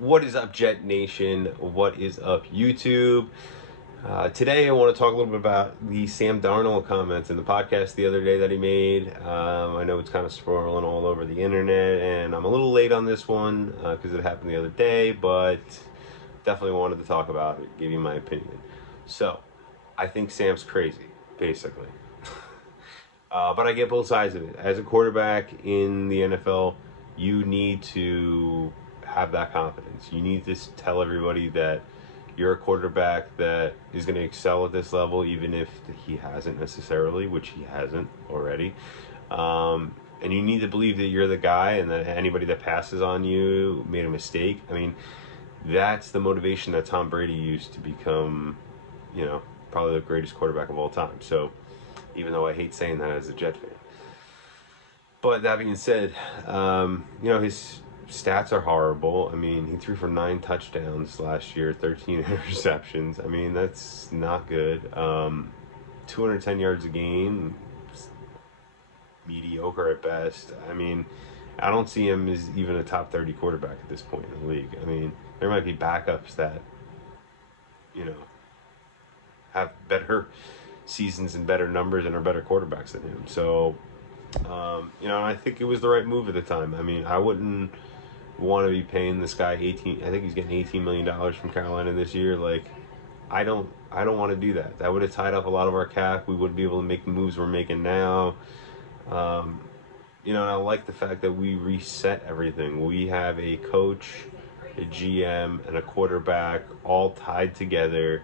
What is up, Jet Nation? What is up, YouTube? Today I want to talk a little bit about the Sam Darnold comments in the podcast the other day that he made. I know it's kind of swirling all over the internet, and I'm a little late on this one because it happened the other day, but definitely wanted to talk about it, give you my opinion. So, I think Sam's crazy, basically. But I get both sides of it. As a quarterback in the NFL, you need to have that confidence. You need to tell everybody that you're a quarterback that is going to excel at this level, even if he hasn't necessarily, which he hasn't already. And you need to believe that you're the guy, and that anybody that passes on you made a mistake. I mean, that's the motivation that Tom Brady used to become, probably the greatest quarterback of all time. So, even though I hate saying that as a Jet fan. But that being said, his stats are horrible. I mean, he threw for 9 touchdowns last year, 13 interceptions. I mean, that's not good. 210 yards a game, mediocre at best. I mean, I don't see him as even a top 30 quarterback at this point in the league. I mean, there might be backups that, have better seasons and better numbers and are better quarterbacks than him. So, I think it was the right move at the time. I mean, I wouldn't want to be paying this guy I think he's getting $18 million from Carolina this year. Like, I don't want to do that. That would have tied up a lot of our cap. We wouldn't be able to make the moves we're making now. And I like the fact that we reset everything. We have a coach, a GM, and a quarterback all tied together.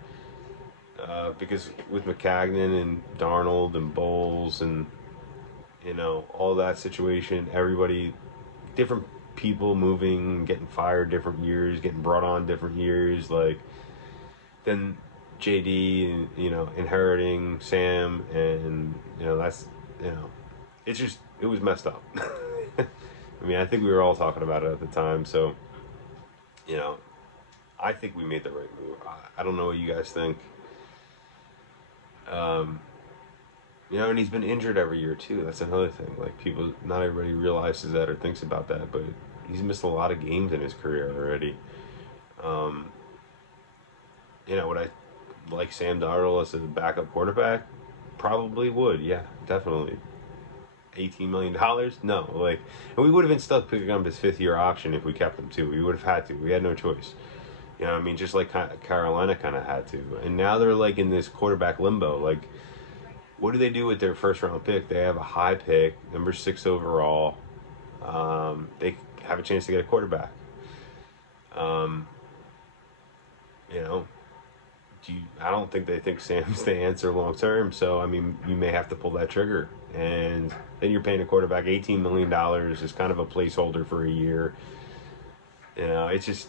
Because with McCagnon and Darnold and Bowles and, all that situation, everybody, different people moving, getting fired different years, getting brought on different years, like, then JD, and, inheriting Sam, and, that's, it was messed up. I mean, I think we were all talking about it at the time, so, I think we made the right move. I don't know what you guys think. And he's been injured every year too. That's another thing. Like, not everybody realizes that or thinks about that, but he's missed a lot of games in his career already. Would I like Sam Darold as a backup quarterback? Probably would. Yeah, definitely. $18 million? No. And we would have been stuck picking up his 5th-year option if we kept him too. We would have had to. We had no choice. Just like Carolina kind of had to. And now they're like in this quarterback limbo. Like, what do they do with their first-round pick? They have a high pick, number 6 overall. They have a chance to get a quarterback. I don't think they think Sam's the answer long-term. So, I mean, you may have to pull that trigger. And then you're paying a quarterback $18 million is kind of a placeholder for a year. It's just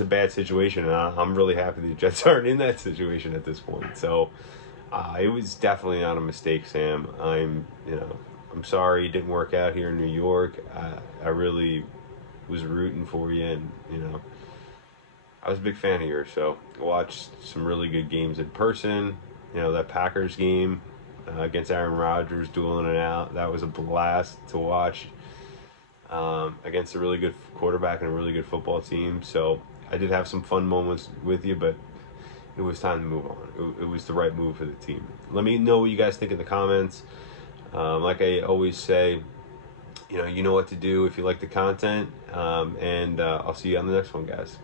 a bad situation, and I'm really happy the Jets aren't in that situation at this point. So, it was definitely not a mistake, Sam. I'm sorry it didn't work out here in New York. I really was rooting for you, and I was a big fan of yours. So, watched some really good games in person. That Packers game against Aaron Rodgers, dueling it out. That was a blast to watch. Against a really good quarterback and a really good football team. So I did have some fun moments with you, but it was time to move on. It was the right move for the team. Let me know what you guys think in the comments. Like I always say, you know what to do if you like the content. And I'll see you on the next one, guys.